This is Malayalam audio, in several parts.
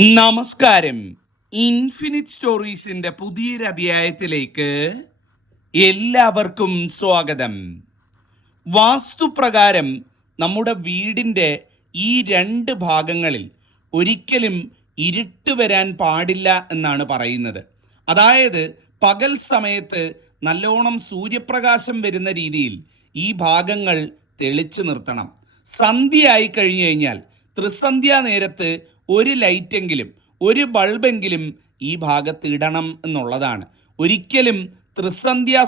നമസ്കാരം. ഇൻഫിനിറ്റ് സ്റ്റോറീസിന്റെ പുതിയൊരു അധ്യായത്തിലേക്ക് എല്ലാവർക്കും സ്വാഗതം. വാസ്തുപ്രകാരം നമ്മുടെ വീടിന്റെ ഈ രണ്ട് ഭാഗങ്ങളിൽ ഒരിക്കലും ഇരുട്ട് വരാൻ പാടില്ല എന്നാണ് പറയുന്നത്. അതായത് പകൽ സമയത്ത് നല്ലോണം സൂര്യപ്രകാശം വരുന്ന രീതിയിൽ ഈ ഭാഗങ്ങൾ തെളിച്ചു നിർത്തണം. സന്ധ്യയായി കഴിഞ്ഞു കഴിഞ്ഞാൽ ത്രിസന്ധ്യാ നേരത്ത് ഒരു ലൈറ്റെങ്കിലും ഒരു ബൾബെങ്കിലും ഈ ഭാഗത്ത് ഇടണം എന്നുള്ളതാണ്. ഒരിക്കലും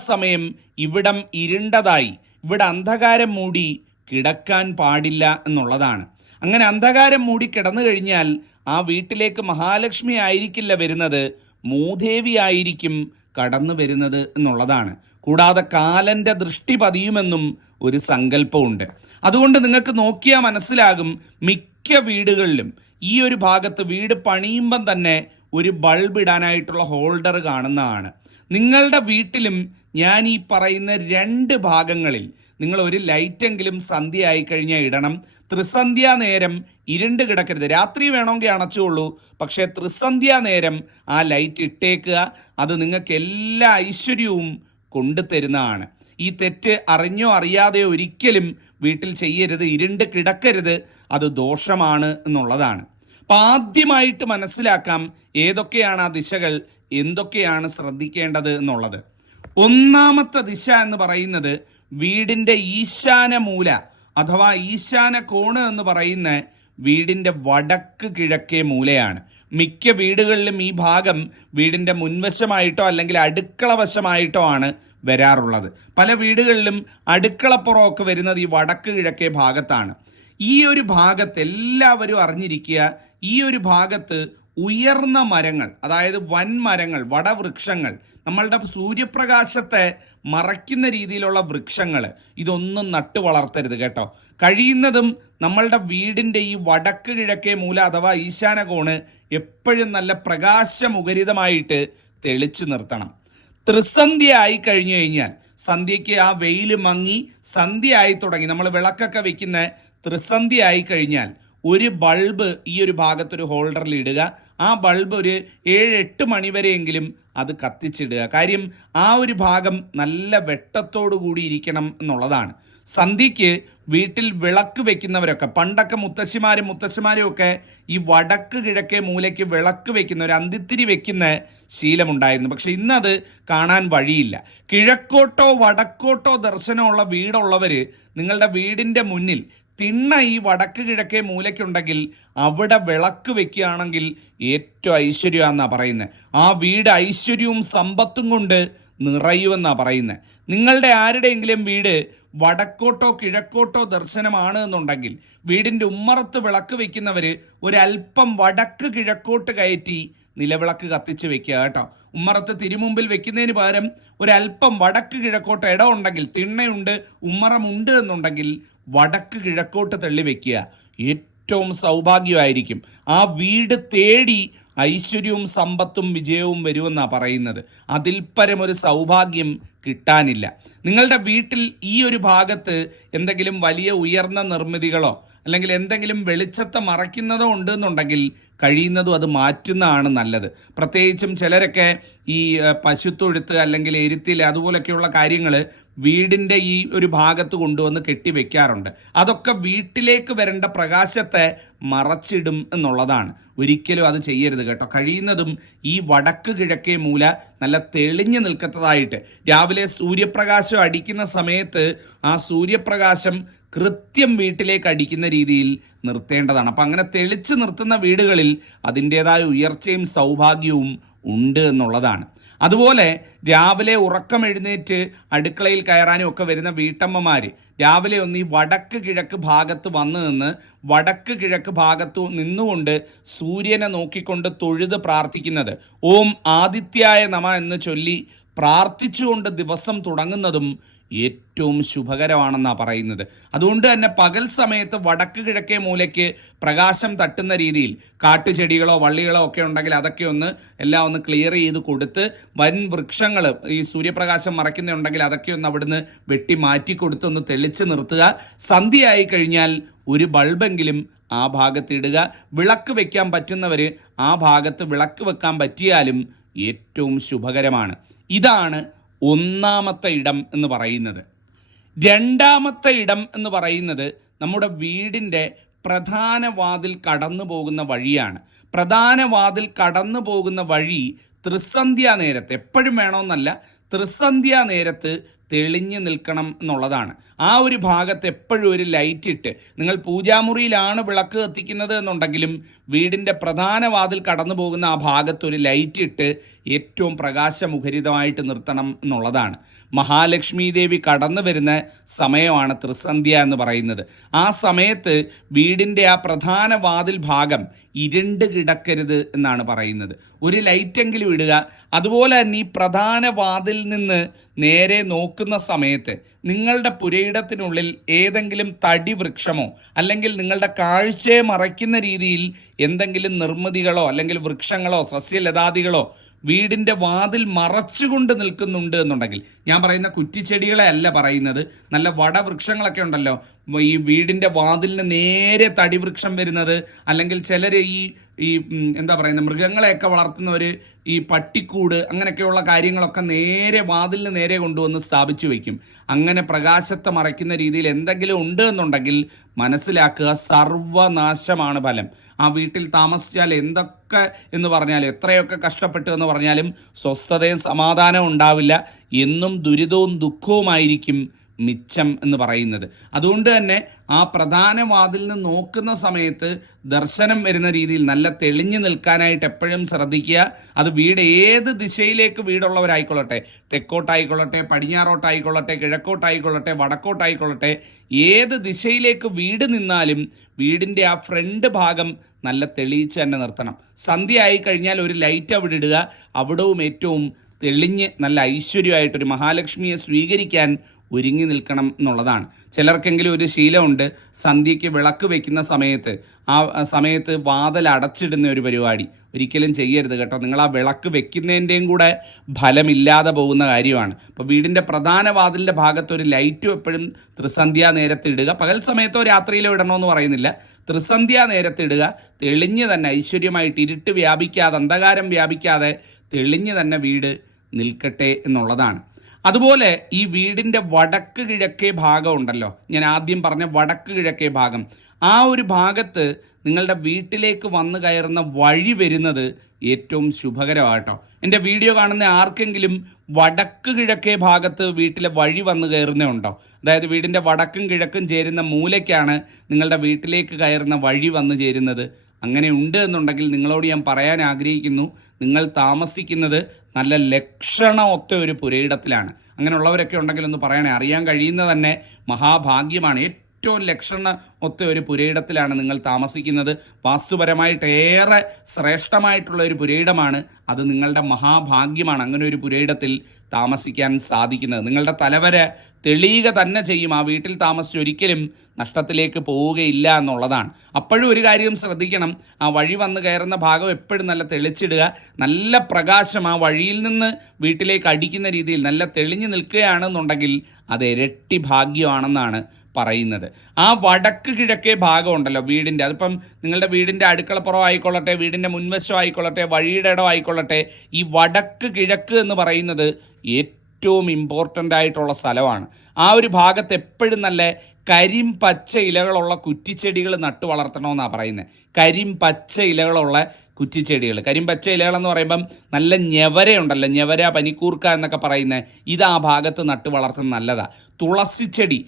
സമയം ഇവിടം ഇരുണ്ടതായി ഇവിടെ അന്ധകാരം മൂടി കിടക്കാൻ പാടില്ല എന്നുള്ളതാണ്. അങ്ങനെ അന്ധകാരം മൂടി കിടന്നു കഴിഞ്ഞാൽ ആ വീട്ടിലേക്ക് മഹാലക്ഷ്മി ആയിരിക്കില്ല വരുന്നത് മൂദേവി ആയിരിക്കും കടന്നു വരുന്നത് എന്നുള്ളതാണ്. കൂടാതെ കാലന്റെ ദൃഷ്ടി പതിയുമെന്നും ഒരു സങ്കല്പമുണ്ട്. അതുകൊണ്ട് നിങ്ങൾക്ക് നോക്കിയാൽ മനസ്സിലാകും മിക്ക വീടുകളിലും ഈ ഒരു ഭാഗത്ത് വീട് പണിയുമ്പം തന്നെ ഒരു ബൾബ് ഇടാനായിട്ടുള്ള ഹോൾഡർ കാണുന്നതാണ്. നിങ്ങളുടെ വീട്ടിലും ഞാൻ ഈ പറയുന്ന രണ്ട് ഭാഗങ്ങളിൽ നിങ്ങൾ ഒരു ലൈറ്റെങ്കിലും സന്ധ്യ ആയി കഴിഞ്ഞാൽ ഇടണം. ത്രിസന്ധ്യാ നേരം ഇരുണ്ട് കിടക്കരുത്. രാത്രി വേണമെങ്കിൽ അണച്ചുകൊള്ളൂ. പക്ഷേ ത്രിസന്ധ്യാ നേരം ആ ലൈറ്റ് ഇട്ടേക്കുക അത് നിങ്ങൾക്ക് എല്ലാ ഐശ്വര്യവും കൊണ്ടുതരുന്നതാണ് ഈ തെറ്റ് അറിഞ്ഞോ അറിയാതെയോ ഒരിക്കലും വീട്ടിൽ ചെയ്യരുത്. ഇരുണ്ട് കിടക്കരുത്. അത് ദോഷമാണ് എന്നുള്ളതാണ്. അപ്പം ആദ്യമായിട്ട് മനസ്സിലാക്കാം ഏതൊക്കെയാണ് ആ ദിശകൾ എന്തൊക്കെയാണ് ശ്രദ്ധിക്കേണ്ടത് എന്നുള്ളത്. ഒന്നാമത്തെ ദിശ എന്ന് പറയുന്നത് വീടിന്റെ ഈശാന മൂല അഥവാ ഈശാന കോണ് എന്ന് പറയുന്ന വീടിന്റെ വടക്ക് കിഴക്കേ മൂലയാണ്. മിക്ക വീടുകളിലും ഈ ഭാഗം വീടിന്റെ മുൻവശമായിട്ടോ അല്ലെങ്കിൽ അടുക്കള വശമായിട്ടോ ആണ് വരാറുള്ളത്. പല വീടുകളിലും അടുക്കളപ്പുറമൊക്കെ വരുന്നത് ഈ വടക്ക് കിഴക്കേ ഭാഗത്താണ്. ഈ ഒരു ഭാഗത്ത് എല്ലാവരും അറിഞ്ഞിരിക്കുക ഈ ഒരു ഭാഗത്ത് ഉയർന്ന മരങ്ങൾ അതായത് വൻമരങ്ങൾ വടവൃക്ഷങ്ങൾ നമ്മളുടെ സൂര്യപ്രകാശത്തെ മറയ്ക്കുന്ന രീതിയിലുള്ള വൃക്ഷങ്ങൾ ഇതൊന്നും നട്ടു വളർത്തരുത് കേട്ടോ. കഴിയുന്നതും നമ്മളുടെ വീടിന്റെ ഈ വടക്ക് കിഴക്കേ മൂല അഥവാ ഈശാന കോണ് എപ്പോഴും നല്ല പ്രകാശമുഖരിതമായിട്ട് തെളിച്ചു നിർത്തണം. ത്രിസന്ധ്യ ആയി കഴിഞ്ഞു കഴിഞ്ഞാൽ സന്ധ്യയ്ക്ക് ആ വെയിൽ മങ്ങി സന്ധ്യ ആയി തുടങ്ങി നമ്മൾ വിളക്കൊക്കെ വെക്കുന്ന ത്രിസന്ധ്യ ആയി കഴിഞ്ഞാൽ ഒരു ബൾബ് ഈ ഒരു ഭാഗത്തൊരു ഹോൾഡറിൽ ഇടുക. ആ ബൾബ് ഒരു ഏഴ് എട്ട് മണി വരെയെങ്കിലും അത് കത്തിച്ചിടുക. കാര്യം ആ ഒരു ഭാഗം നല്ല വെട്ടത്തോടു കൂടി ഇരിക്കണം എന്നുള്ളതാണ്. സന്ധ്യയ്ക്ക് വീട്ടിൽ വിളക്ക് വെക്കുന്നവരൊക്കെ പണ്ടൊക്കെ മുത്തശ്ശിമാരും മുത്തശ്ശിമാരും ഒക്കെ ഈ വടക്ക് കിഴക്കേ മൂലയ്ക്ക് വിളക്ക് വെക്കുന്ന ഒരു അന്തിത്തിരി വെക്കുന്ന ശീലമുണ്ടായിരുന്നു. പക്ഷെ ഇന്നത് കാണാൻ വഴിയില്ല. കിഴക്കോട്ടോ വടക്കോട്ടോ ദർശനമുള്ള വീടുള്ളവർ നിങ്ങളുടെ വീടിന്റെ മുന്നിൽ തിണ്ണ ഈ വടക്ക് കിഴക്കേ മൂലയ്ക്കുണ്ടെങ്കിൽ അവിടെ വിളക്ക് വെക്കുകയാണെങ്കിൽ ഏറ്റവും ഐശ്വര്യമാണെന്നാണ് പറയുന്നത് ആ വീട് ഐശ്വര്യവും സമ്പത്തും കൊണ്ട് നിറയുമെന്നാണ് പറയുന്നത് നിങ്ങളുടെ ആരുടെയെങ്കിലും വീട് വടക്കോട്ടോ കിഴക്കോട്ടോ ദർശനമാണ് എന്നുണ്ടെങ്കിൽ വീടിന്റെ ഉമ്മറത്ത് വിളക്ക് വയ്ക്കുന്നവർ ഒരല്പം വടക്ക് കിഴക്കോട്ട് കയറ്റി നിലവിളക്ക് കത്തിച്ച് വെക്കുക കേട്ടോ. ഉമ്മറത്ത് തിരുമുമ്പിൽ വെക്കുന്നതിന് പകരം ഒരല്പം വടക്ക് കിഴക്കോട്ട് ഇടം ഉണ്ടെങ്കിൽ തിണ്ണയുണ്ട് ഉമ്മറമുണ്ട് എന്നുണ്ടെങ്കിൽ വടക്ക് കിഴക്കോട്ട് തള്ളി വെക്കുക. ഏറ്റവും സൗഭാഗ്യമായിരിക്കും. ആ വീട് തേടി ഐശ്വര്യവും സമ്പത്തും വിജയവും വരുമെന്നാണ് പറയുന്നത്. അതിൽ പരമൊരു ഒരു സൗഭാഗ്യം കിട്ടാനില്ല. നിങ്ങളുടെ വീട്ടിൽ ഈ ഒരു ഭാഗത്ത് എന്തെങ്കിലും വലിയ ഉയർന്ന നിർമ്മിതികളോ അല്ലെങ്കിൽ എന്തെങ്കിലും വെളിച്ചത്തെ മറയ്ക്കുന്നതോ ഉണ്ടെന്നുണ്ടെങ്കിൽ കഴിയുന്നതും അത് മാറ്റുന്നതാണ് നല്ലത്. പ്രത്യേകിച്ചും ചിലരൊക്കെ ഈ പശുത്തൊഴുത്ത് അല്ലെങ്കിൽ എരുത്തിൽ അതുപോലൊക്കെയുള്ള കാര്യങ്ങൾ വീടിന്റെ ഈ ഒരു ഭാഗത്ത് കൊണ്ടുവന്ന് കെട്ടിവെക്കാറുണ്ട്. അതൊക്കെ വീട്ടിലേക്ക് വരേണ്ട പ്രകാശത്തെ മറച്ചിടും എന്നുള്ളതാണ്. ഒരിക്കലും അത് ചെയ്യരുത് കേട്ടോ. കഴിയുന്നതും ഈ വടക്ക് കിഴക്കേ മൂല നല്ല തെളിഞ്ഞു നിൽക്കത്തതായിട്ട്. രാവിലെ സൂര്യപ്രകാശം അടിക്കുന്ന സമയത്ത് ആ സൂര്യപ്രകാശം കൃത്യം വീട്ടിലേക്ക് അടിക്കുന്ന രീതിയിൽ നിർത്തേണ്ടതാണ്. അപ്പം അങ്ങനെ തെളിച്ച് നിർത്തുന്ന വീടുകളിൽ അതിന്റേതായ ഉയർച്ചയും സൗഭാഗ്യവും ഉണ്ട് എന്നുള്ളതാണ്. അതുപോലെ രാവിലെ ഉറക്കം എഴുന്നേറ്റ് അടുക്കളയിൽ കയറാനും ഒക്കെ വരുന്ന വീട്ടമ്മമാർ രാവിലെ ഒന്ന് ഈ വടക്ക് കിഴക്ക് ഭാഗത്ത് വന്നു നിന്ന് വടക്ക് കിഴക്ക് ഭാഗത്തു നിന്നുകൊണ്ട് സൂര്യനെ നോക്കിക്കൊണ്ട് തൊഴുത് പ്രാർത്ഥിക്കുന്നത്. ഓം ആദിത്യായ നമ എന്ന് ചൊല്ലി പ്രാർത്ഥിച്ചുകൊണ്ട് ദിവസം തുടങ്ങുന്നതും ഏറ്റവും ശുഭകരമാണെന്നാണ് പറയുന്നത്. അതുകൊണ്ട് തന്നെ പകൽ സമയത്ത് വടക്ക് കിഴക്കേ മൂലയ്ക്ക് പ്രകാശം തട്ടുന്ന രീതിയിൽ കാട്ടുചെടികളോ വള്ളികളോ ഒക്കെ ഉണ്ടെങ്കിൽ അതൊക്കെ ഒന്ന് എല്ലാം ഒന്ന് ക്ലിയർ ചെയ്ത് കൊടുത്ത് വൻ വൃക്ഷങ്ങൾ ഈ സൂര്യപ്രകാശം മറയ്ക്കുന്നുണ്ടെങ്കിൽ അതൊക്കെ ഒന്ന് അവിടുന്ന് വെട്ടി മാറ്റി കൊടുത്ത് ഒന്ന് തെളിച്ച് നിർത്തുക. സന്ധ്യയായി കഴിഞ്ഞാൽ ഒരു ബൾബെങ്കിലും ആ ഭാഗത്ത് ഇടുക. വിളക്ക് വെക്കാൻ പറ്റുന്നവർ ആ ഭാഗത്ത് വിളക്ക് വെക്കാൻ പറ്റിയാലും ഏറ്റവും ശുഭകരമാണ്. ഇതാണ് ഒന്നാമത്തെ ഇടം എന്ന് പറയുന്നത്. രണ്ടാമത്തെ ഇടം എന്ന് പറയുന്നത് നമ്മുടെ വീടിന്റെ പ്രധാന വാതിൽ കടന്നു പോകുന്ന വഴിയാണ്. പ്രധാന വാതിൽ കടന്നു പോകുന്ന വഴി ത്രിസന്ധ്യാ നേരത്ത് എപ്പോഴും വേണമെന്നല്ല ത്രിസന്ധ്യാ നേരത്ത് തെളിഞ്ഞു നിൽക്കണം എന്നുള്ളതാണ്. ആ ഒരു ഭാഗത്ത് എപ്പോഴും ഒരു ലൈറ്റ് ഇട്ട് നിങ്ങൾ പൂജാമുറിയിലാണ് വിളക്ക് കത്തിക്കുന്നത് എന്നുണ്ടെങ്കിലും വീടിന്റെ പ്രധാന വാതിൽ കടന്നു പോകുന്ന ആ ഭാഗത്ത് ഒരു ലൈറ്റ് ഇട്ട് ഏറ്റവും പ്രകാശമുഖരിതമായിട്ട് നിർത്തണം എന്നുള്ളതാണ്. മഹാലക്ഷ്മി ദേവി കടന്നു വരുന്ന സമയമാണ് ത്രിസന്ധ്യ എന്ന് പറയുന്നത്. ആ സമയത്ത് വീടിന്റെ ആ പ്രധാന വാതിൽ ഭാഗം ഇരുണ്ട് കിടക്കരുത് എന്നാണ് പറയുന്നത്. ഒരു ലൈറ്റെങ്കിലും ഇടുക. അതുപോലെ തന്നെ ഈ പ്രധാന വാതിൽ നിന്ന് നേരെ നോക്കുന്ന സമയത്ത് നിങ്ങളുടെ പുരയിടത്തിനുള്ളിൽ ഏതെങ്കിലും തടി വൃക്ഷമോ അല്ലെങ്കിൽ നിങ്ങളുടെ കാഴ്ചയെ മറയ്ക്കുന്ന രീതിയിൽ എന്തെങ്കിലും നിർമ്മിതികളോ അല്ലെങ്കിൽ വൃക്ഷങ്ങളോ സസ്യലതാദികളോ വീടിന്റെ വാതിൽ മറച്ചുകൊണ്ട് നിൽക്കുന്നുണ്ട് എന്നുണ്ടെങ്കിൽ ഞാൻ പറയുന്ന കുറ്റിച്ചെടികളെ അല്ല പറയുന്നത് നല്ല വടവൃക്ഷങ്ങളൊക്കെ ഉണ്ടല്ലോ ഈ വീടിന്റെ വാതിലിന് നേരെ തടി വൃക്ഷം വരുന്നത് അല്ലെങ്കിൽ ചിലർ ഈ ഈ എന്താ പറയുന്നത് മൃഗങ്ങളെയൊക്കെ വളർത്തുന്നവർ ഈ പട്ടിക്കൂട് അങ്ങനെയൊക്കെയുള്ള കാര്യങ്ങളൊക്കെ നേരെ വാതിലിന് നേരെ കൊണ്ടുവന്ന് സ്ഥാപിച്ചു വയ്ക്കും. അങ്ങനെ പ്രകാശത്തെ മറയ്ക്കുന്ന രീതിയിൽ എന്തെങ്കിലും ഉണ്ട് എന്നുണ്ടെങ്കിൽ മനസ്സിലാക്കുക സർവനാശമാണ് ഫലം. ആ വീട്ടിൽ താമസിച്ചാൽ എന്തൊക്കെ എന്ന് പറഞ്ഞാലും എത്രയൊക്കെ കഷ്ടപ്പെട്ടു എന്ന് പറഞ്ഞാലും സ്വസ്ഥതയും സമാധാനവും ഉണ്ടാവില്ല. എന്നും ദുരിതവും ദുഃഖവുമായിരിക്കും മിച്ചം എന്ന് പറയുന്നത്. അതുകൊണ്ട് തന്നെ ആ പ്രധാന വാതിലിന് നോക്കുന്ന സമയത്ത് ദർശനം വരുന്ന രീതിയിൽ നല്ല തെളിഞ്ഞു നിൽക്കാനായിട്ട് എപ്പോഴും ശ്രദ്ധിക്കുക. അത് വീട് ഏത് ദിശയിലേക്ക് വീടുള്ളവരായിക്കൊള്ളട്ടെ തെക്കോട്ടായിക്കൊള്ളട്ടെ പടിഞ്ഞാറോട്ടായിക്കൊള്ളട്ടെ കിഴക്കോട്ടായിക്കൊള്ളട്ടെ വടക്കോട്ടായിക്കൊള്ളട്ടെ ഏത് ദിശയിലേക്ക് വീട് നിന്നാലും വീടിന്റെ ആ ഫ്രണ്ട് ഭാഗം നല്ല തെളിയിച്ച് തന്നെ നിർത്തണം. സന്ധ്യ കഴിഞ്ഞാൽ ഒരു ലൈറ്റ് അവിടെ ഇടുക. അവിടവും ഏറ്റവും തെളിഞ്ഞ് നല്ല ഐശ്വര്യമായിട്ടൊരു മഹാലക്ഷ്മിയെ സ്വീകരിക്കാൻ ഒരുങ്ങി നിൽക്കണം എന്നുള്ളതാണ്. ചിലർക്കെങ്കിലും ഒരു ശീലമുണ്ട്. സന്ധ്യയ്ക്ക് വിളക്ക് വെക്കുന്ന സമയത്ത് ആ സമയത്ത് വാതൽ അടച്ചിടുന്ന ഒരു പരിപാടി. ഒരിക്കലും ചെയ്യരുത് കേട്ടോ. നിങ്ങൾ ആ വിളക്ക് വെക്കുന്നതിന്റെയും കൂടെ ഫലമില്ലാതെ പോകുന്ന കാര്യമാണ്. അപ്പോൾ വീടിന്റെ പ്രധാന വാതിലിന്റെ ഭാഗത്ത് ഒരു ലൈറ്റും എപ്പോഴും ത്രിസന്ധ്യാ നേരത്ത് ഇടുക. പകൽ സമയത്തോ രാത്രിയിലോ ഇടണമെന്ന് പറയുന്നില്ല. ത്രിസന്ധ്യാ നേരത്ത് ഇടുക. തെളിഞ്ഞ് തന്നെ ഐശ്വര്യമായിട്ട് ഇരുട്ട് വ്യാപിക്കാതെ അന്ധകാരം വ്യാപിക്കാതെ തെളിഞ്ഞ് തന്നെ വീട് നിൽക്കട്ടെ എന്നുള്ളതാണ്. അതുപോലെ ഈ വീടിന്റെ വടക്ക് കിഴക്കേ ഭാഗം ഉണ്ടല്ലോ. ഞാൻ ആദ്യം പറഞ്ഞ വടക്ക് കിഴക്കേ ഭാഗം. ആ ഒരു ഭാഗത്ത് നിങ്ങളുടെ വീട്ടിലേക്ക് വന്നു കയറുന്ന വഴി വരുന്നത് ഏറ്റവും ശുഭകരമാട്ടോ എന്റെ വീഡിയോ കാണുന്ന ആർക്കെങ്കിലും വടക്ക് കിഴക്കേ ഭാഗത്ത് വീട്ടിലെ വഴി വന്നു കയറുന്നുണ്ടോ അതായത് വീടിന്റെ വടക്കും കിഴക്കും ചേരുന്ന മൂലയ്ക്കാണ് നിങ്ങളുടെ വീട്ടിലേക്ക് കയറുന്ന വഴി വന്നു ചേരുന്നത്. അങ്ങനെ ഉണ്ട് എന്നുണ്ടെങ്കിൽ നിങ്ങളോട് ഞാൻ പറയാൻ ആഗ്രഹിക്കുന്നു. നിങ്ങൾ താമസിക്കുന്നത് നല്ല ലക്ഷണമൊത്ത ഒരു പുരയിടത്തിലാണ്. അങ്ങനെയുള്ളവരൊക്കെ ഉണ്ടെങ്കിൽ ഒന്ന് പറയണേ അറിയാൻ കഴിയുന്ന തന്നെ മഹാഭാഗ്യമാണ്. ഏറ്റവും ലക്ഷണ ഒത്ത ഒരു പുരയിടത്തിലാണ് നിങ്ങൾ താമസിക്കുന്നത്. വാസ്തുപരമായിട്ട് ഏറെ ശ്രേഷ്ഠമായിട്ടുള്ള ഒരു പുരയിടമാണ്. അത് നിങ്ങളുടെ മഹാഭാഗ്യമാണ് അങ്ങനെ ഒരു പുരയിടത്തിൽ താമസിക്കാൻ സാധിക്കുന്നത്. നിങ്ങളുടെ തലവരെ തെളിയുക തന്നെ ചെയ്യും. ആ വീട്ടിൽ താമസിച്ച് ഒരിക്കലും നഷ്ടത്തിലേക്ക് പോവുകയില്ല എന്നുള്ളതാണ്. അപ്പോഴും ഒരു കാര്യം ശ്രദ്ധിക്കണം. ആ വഴി വന്ന് കയറുന്ന ഭാഗം എപ്പോഴും നല്ല തെളിച്ചിടുക. നല്ല പ്രകാശം ആ വഴിയിൽ നിന്ന് വീട്ടിലേക്ക് അടിക്കുന്ന രീതിയിൽ നല്ല തെളിഞ്ഞു നിൽക്കുകയാണെന്നുണ്ടെങ്കിൽ അത് ഇരട്ടി ഭാഗ്യമാണെന്നാണ് പറയുന്നത്. ആ വടക്ക് കിഴക്കേ ഭാഗമുണ്ടല്ലോ വീടിന്റെ. അതിപ്പം നിങ്ങളുടെ വീടിന്റെ അടുക്കളപ്പുറം ആയിക്കൊള്ളട്ടെ വീടിന്റെ മുൻവശം ആയിക്കൊള്ളട്ടെ വഴിയുടെ ഇടം ആയിക്കൊള്ളട്ടെ ഈ വടക്ക് കിഴക്ക് എന്ന് പറയുന്നത് ഏറ്റവും ഇമ്പോർട്ടന്റ് ആയിട്ടുള്ള സ്ഥലമാണ്. ആ ഒരു ഭാഗത്ത് എപ്പോഴും നല്ല കരിം പച്ച ഇലകളുള്ള കുറ്റിച്ചെടികൾ നട്ടു വളർത്തണമെന്നാണ് പറയുന്നത്. കരിം പച്ച ഇലകളുള്ള കുറ്റിച്ചെടികൾ. കരിം പച്ച ഇലകളെന്ന് പറയുമ്പം നല്ല ഞെവരയുണ്ടല്ലോ. ഞെവര പനിക്കൂർക്ക എന്നൊക്കെ പറയുന്നത് ഇത് ആ ഭാഗത്ത് നട്ടു വളർത്തുന്നത് നല്ലതാണ് തുളസിച്ചെടി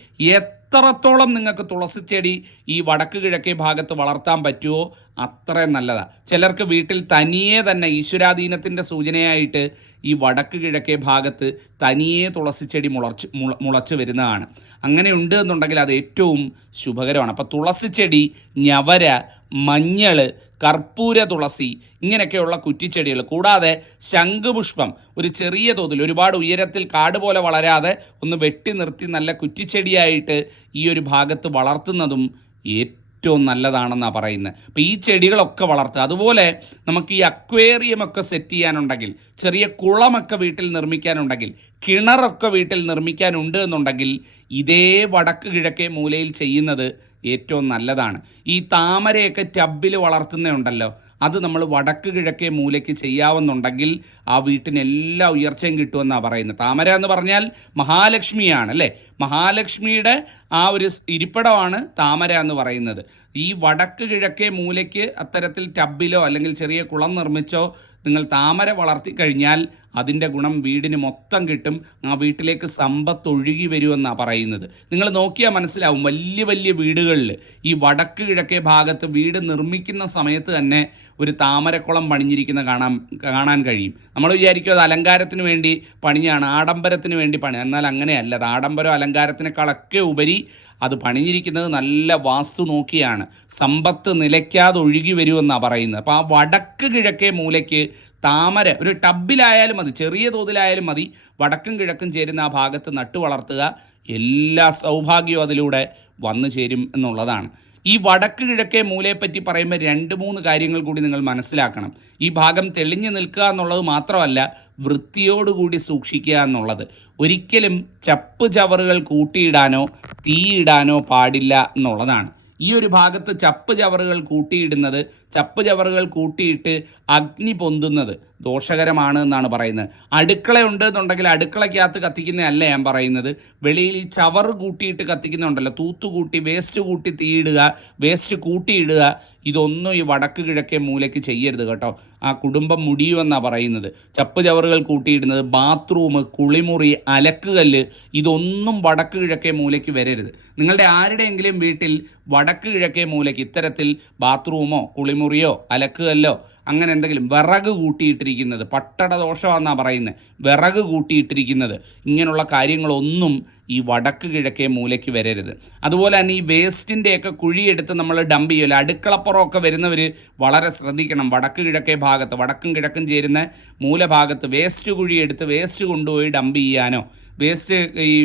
എത്രത്തോളം നിങ്ങൾക്ക് തുളസി ചെടി ഈ വടക്ക് കിഴക്കേ ഭാഗത്ത് വളർത്താൻ പറ്റുമോ അത്രയും നല്ലതാണ് ചിലർക്ക് വീട്ടിൽ തനിയെ തന്നെ ഈശ്വരാധീനത്തിന്റെ സൂചനയായിട്ട് ഈ വടക്ക് കിഴക്കേ ഭാഗത്ത് തനിയെ ചെടി മുളച്ച് മുള- മുളച്ച് വരുന്നതാണ്. അങ്ങനെ ഉണ്ട് എന്നുണ്ടെങ്കിൽ അത് ഏറ്റവും ശുഭകരമാണ്. അപ്പോൾ ചെടി ഞവര മഞ്ഞൾ കർപ്പൂര തുളസി ഇങ്ങനെയൊക്കെയുള്ള കുറ്റിച്ചെടികൾ. കൂടാതെ ശംഖുപുഷ്പം ഒരു ചെറിയ തോതിൽ ഒരുപാട് ഉയരത്തിൽ കാട് പോലെ വളരാതെ ഒന്ന് വെട്ടി നിർത്തി നല്ല കുറ്റിച്ചെടിയായിട്ട് ഈ ഒരു ഭാഗത്ത് വളർത്തുന്നതും ഏറ്റവും ഏറ്റവും നല്ലതാണെന്നാണ് പറയുന്നത്. അപ്പോൾ ഈ ചെടികളൊക്കെ വളർത്തുക. അതുപോലെ നമുക്ക് ഈ അക്വേറിയം ഒക്കെ സെറ്റ് ചെയ്യാനുണ്ടെങ്കിൽ ചെറിയ കുളമൊക്കെ വീട്ടിൽ നിർമ്മിക്കാനുണ്ടെങ്കിൽ കിണറൊക്കെ വീട്ടിൽ നിർമ്മിക്കാനുണ്ട് എന്നുണ്ടെങ്കിൽ ഇതേ വടക്ക് കിഴക്കേ മൂലയിൽ ചെയ്യുന്നത് ഏറ്റവും നല്ലതാണ്. ഈ താമരയൊക്കെ ടബിൽ വളർത്തുന്നതുണ്ടല്ലോ. അത് നമ്മൾ വടക്ക് കിഴക്കേ മൂലയ്ക്ക് ചെയ്യാവുന്നുണ്ടെങ്കിൽ ആ വീട്ടിന് എല്ലാ ഉയർച്ചയും കിട്ടുമെന്നാണ് പറയുന്നത്. താമര എന്ന് പറഞ്ഞാൽ മഹാലക്ഷ്മിയാണ് അല്ലേ? മഹാലക്ഷ്മിയുടെ ആ ഒരു ഇരിപ്പിടമാണ് താമര എന്ന് പറയുന്നത്. ഈ വടക്ക് കിഴക്കേ മൂലയ്ക്ക് അത്തരത്തിൽ ടബിലോ അല്ലെങ്കിൽ ചെറിയ കുളം നിർമ്മിച്ചോ നിങ്ങൾ താമര വളർത്തി കഴിഞ്ഞാൽ അതിന്റെ ഗുണം വീടിന് മൊത്തം കിട്ടും ആ വീട്ടിലേക്ക് സമ്പത്ത് ഒഴുകി വരുമെന്നാണ് പറയുന്നത്. നിങ്ങൾ നോക്കിയാൽ മനസ്സിലാവും വലിയ വലിയ വീടുകളിൽ ഈ വടക്ക് കിഴക്കേ ഭാഗത്ത് വീട് നിർമ്മിക്കുന്ന സമയത്ത് തന്നെ ഒരു താമരക്കുളം പണിഞ്ഞിരിക്കുന്ന കാണാൻ കാണാൻ കഴിയും. നമ്മൾ വിചാരിക്കും അത് അലങ്കാരത്തിന് വേണ്ടി പണിയാണ് ആഡംബരത്തിന് വേണ്ടി പണി. എന്നാൽ അങ്ങനെയല്ല. അത് ആഡംബരം അലങ്കാരത്തിനേക്കാളൊക്കെ ഉപരി അത് പണിഞ്ഞിരിക്കുന്നത് നല്ല വാസ്തു നോക്കിയാണ്. സമ്പത്ത് നിലയ്ക്കാതെ ഒഴുകി വരുമെന്നാണ് പറയുന്നത്. അപ്പോൾ ആ വടക്ക് കിഴക്കേ മൂലയ്ക്ക് താമര ഒരു ടബിലായാലും മതി ചെറിയ തോതിലായാലും മതി വടക്കും കിഴക്കും ചേരുന്ന ആ ഭാഗത്ത് നട്ടു വളർത്തുക എല്ലാ സൗഭാഗ്യവും അതിലൂടെ വന്നു ചേരും എന്നുള്ളതാണ്. ഈ വടക്ക് കിഴക്കേ മൂലയെപ്പറ്റി പറയുമ്പോൾ രണ്ട് മൂന്ന് കാര്യങ്ങൾ കൂടി നിങ്ങൾ മനസ്സിലാക്കണം. ഈ ഭാഗം തെളിഞ്ഞു നിൽക്കുക എന്നുള്ളത് മാത്രമല്ല വൃത്തിയോടുകൂടി സൂക്ഷിക്കുക എന്നുള്ളത്. ഒരിക്കലും ചപ്പ് ചവറുകൾ കൂട്ടിയിടാനോ തീയിടാനോ പാടില്ല എന്നുള്ളതാണ്. ഈ ഒരു ഭാഗത്ത് ചപ്പ് ചവറുകൾ കൂട്ടിയിടുന്നത് ചപ്പ് ചവറുകൾ കൂട്ടിയിട്ട് അഗ്നി പൊന്തുന്നത് ദോഷകരമാണ് എന്നാണ് പറയുന്നത്. അടുക്കള ഉണ്ട് എന്നുണ്ടെങ്കിൽ അടുക്കളയ്ക്കകത്ത് കത്തിക്കുന്നതല്ല ഞാൻ പറയുന്നത്. വെളിയിൽ ഈ ചവറ് കൂട്ടിയിട്ട് കത്തിക്കുന്നുണ്ടല്ലോ. തൂത്ത് കൂട്ടി വേസ്റ്റ് കൂട്ടി തീയിടുക വേസ്റ്റ് കൂട്ടിയിടുക ഇതൊന്നും ഈ വടക്ക് കിഴക്കേ മൂലയ്ക്ക് ചെയ്യരുത് കേട്ടോ. ആ കുടുംബം മുടിയുമെന്നാണ് പറയുന്നത്. ചപ്പ് ചവറുകൾ കൂട്ടിയിടുന്നത് ബാത്റൂം കുളിമുറി അലക്കുകല്ല് ഇതൊന്നും വടക്ക് കിഴക്കേ മൂലയ്ക്ക് വരരുത്. നിങ്ങളുടെ ആരുടെയെങ്കിലും വീട്ടിൽ വടക്ക് കിഴക്കേ മൂലയ്ക്ക് ഇത്തരത്തിൽ ബാത്റൂമോ കുളിമുറിയോ അലക്കുകല്ലോ അങ്ങനെ എന്തെങ്കിലും വിറക് കൂട്ടിയിട്ടിരിക്കുന്നത്. പട്ടട ദോഷമാണെന്നാണ് പറയുന്നത് വിറക് കൂട്ടിയിട്ടിരിക്കുന്നത്. ഇങ്ങനെയുള്ള കാര്യങ്ങളൊന്നും ഈ വടക്ക് കിഴക്കേ മൂലയ്ക്ക് വരരുത്. അതുപോലെ തന്നെ ഈ വേസ്റ്റിന്റെയൊക്കെ കുഴിയെടുത്ത് നമ്മൾ ഡംപ് ചെയ്യുമല്ലോ. അടുക്കളപ്പുറമൊക്കെ വരുന്നവർ വളരെ ശ്രദ്ധിക്കണം. വടക്ക് കിഴക്കേ ഭാഗത്ത് വടക്കും കിഴക്കും ചേരുന്ന മൂലഭാഗത്ത് വേസ്റ്റ് കുഴിയെടുത്ത് വേസ്റ്റ് കൊണ്ടുപോയി ഡംപ് ചെയ്യാനോ വേസ്റ്റ് ഈ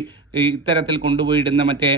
ഇത്തരത്തിൽ കൊണ്ടുപോയി ഇടുന്ന മറ്റേ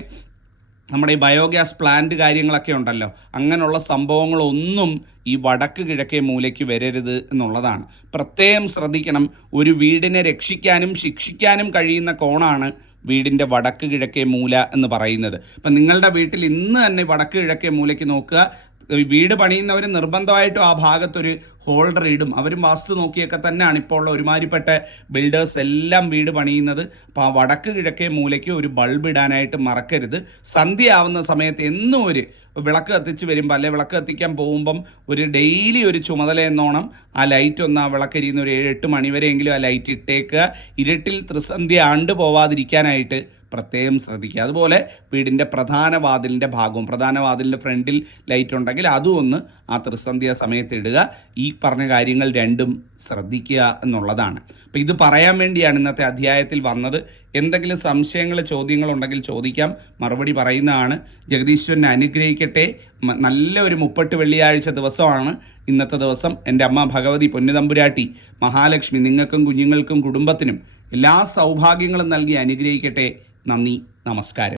നമ്മുടെ ഈ ബയോഗ്യാസ് പ്ലാന്റ് കാര്യങ്ങളൊക്കെ ഉണ്ടല്ലോ. അങ്ങനെയുള്ള സംഭവങ്ങളൊന്നും ഈ വടക്ക് കിഴക്കേ മൂലയ്ക്ക് വരരുത് എന്നുള്ളതാണ്. പ്രത്യേകം ശ്രദ്ധിക്കണം ഒരു വീടിനെ രക്ഷിക്കാനും ശിക്ഷിക്കാനും കഴിയുന്ന കോണാണ് വീടിന്റെ വടക്ക് കിഴക്കേ മൂല എന്ന് പറയുന്നത്. അപ്പം നിങ്ങളുടെ വീട്ടിൽ ഇന്ന് തന്നെ വടക്ക് കിഴക്കേ മൂലയ്ക്ക് നോക്കുക. വീട് പണിയുന്നവർ നിർബന്ധമായിട്ടും ആ ഭാഗത്തൊരു ഹോൾഡർ ഇടും. അവരും വാസ്തു നോക്കിയൊക്കെ തന്നെയാണ് ഇപ്പോൾ ഉള്ള ഒരുമാതിരിപ്പെട്ട ബിൽഡേഴ്സ് എല്ലാം വീട് പണിയുന്നത്. അപ്പോൾ ആ വടക്ക് കിഴക്കേ മൂലയ്ക്ക് ഒരു ബൾബ് ഇടാനായിട്ട് മറക്കരുത്. സന്ധ്യ ആവുന്ന സമയത്ത് എന്നും ഒരു വിളക്ക് കത്തിച്ച് വരുമ്പോൾ അല്ലെ വിളക്ക് കത്തിക്കാൻ പോകുമ്പം ഒരു ഡെയിലി ഒരു ചുമതല എന്നോണം ആ ലൈറ്റ് ഒന്ന് ആ വിളക്കരിയുന്ന ഒരു ഏഴ് എട്ട് മണിവരെയെങ്കിലും ആ ലൈറ്റ് ഇട്ടേക്കുക. ഇരുട്ടിൽ ത്രിസന്ധ്യ ആണ്ട് പോവാതിരിക്കാനായിട്ട് പ്രത്യേകം ശ്രദ്ധിക്കുക. അതുപോലെ വീടിന്റെ പ്രധാന വാതിലിന്റെ ഭാഗവും പ്രധാന വാതിലിന്റെ ഫ്രണ്ടിൽ ലൈറ്റ് ഉണ്ടെങ്കിൽ അതും ഒന്ന് ആ ത്രിസന്ധ്യ സമയത്ത് ഇടുക. ഈ പറഞ്ഞ കാര്യങ്ങൾ രണ്ടും ശ്രദ്ധിക്കുക എന്നുള്ളതാണ്. അപ്പോൾ ഇത് പറയാൻ വേണ്ടിയാണ് ഇന്നത്തെ അധ്യായത്തിൽ വന്നത്. എന്തെങ്കിലും സംശയങ്ങൾ ചോദ്യങ്ങളുണ്ടെങ്കിൽ ചോദിക്കാം. മറുപടി പറയുന്നതാണ് ജഗദീശ്വരനെ അനുഗ്രഹിക്കട്ടെ. നല്ല ഒരു മുപ്പട്ട് വെള്ളിയാഴ്ച ദിവസമാണ്. ഇന്നത്തെ ദിവസം എന്റെ അമ്മ ഭഗവതി പൊന്നുതമ്പുരാട്ടി മഹാലക്ഷ്മി നിങ്ങൾക്കും കുഞ്ഞുങ്ങൾക്കും കുടുംബത്തിനും എല്ലാ സൗഭാഗ്യങ്ങളും നൽകി അനുഗ്രഹിക്കട്ടെ. നന്ദി നമസ്കാരം.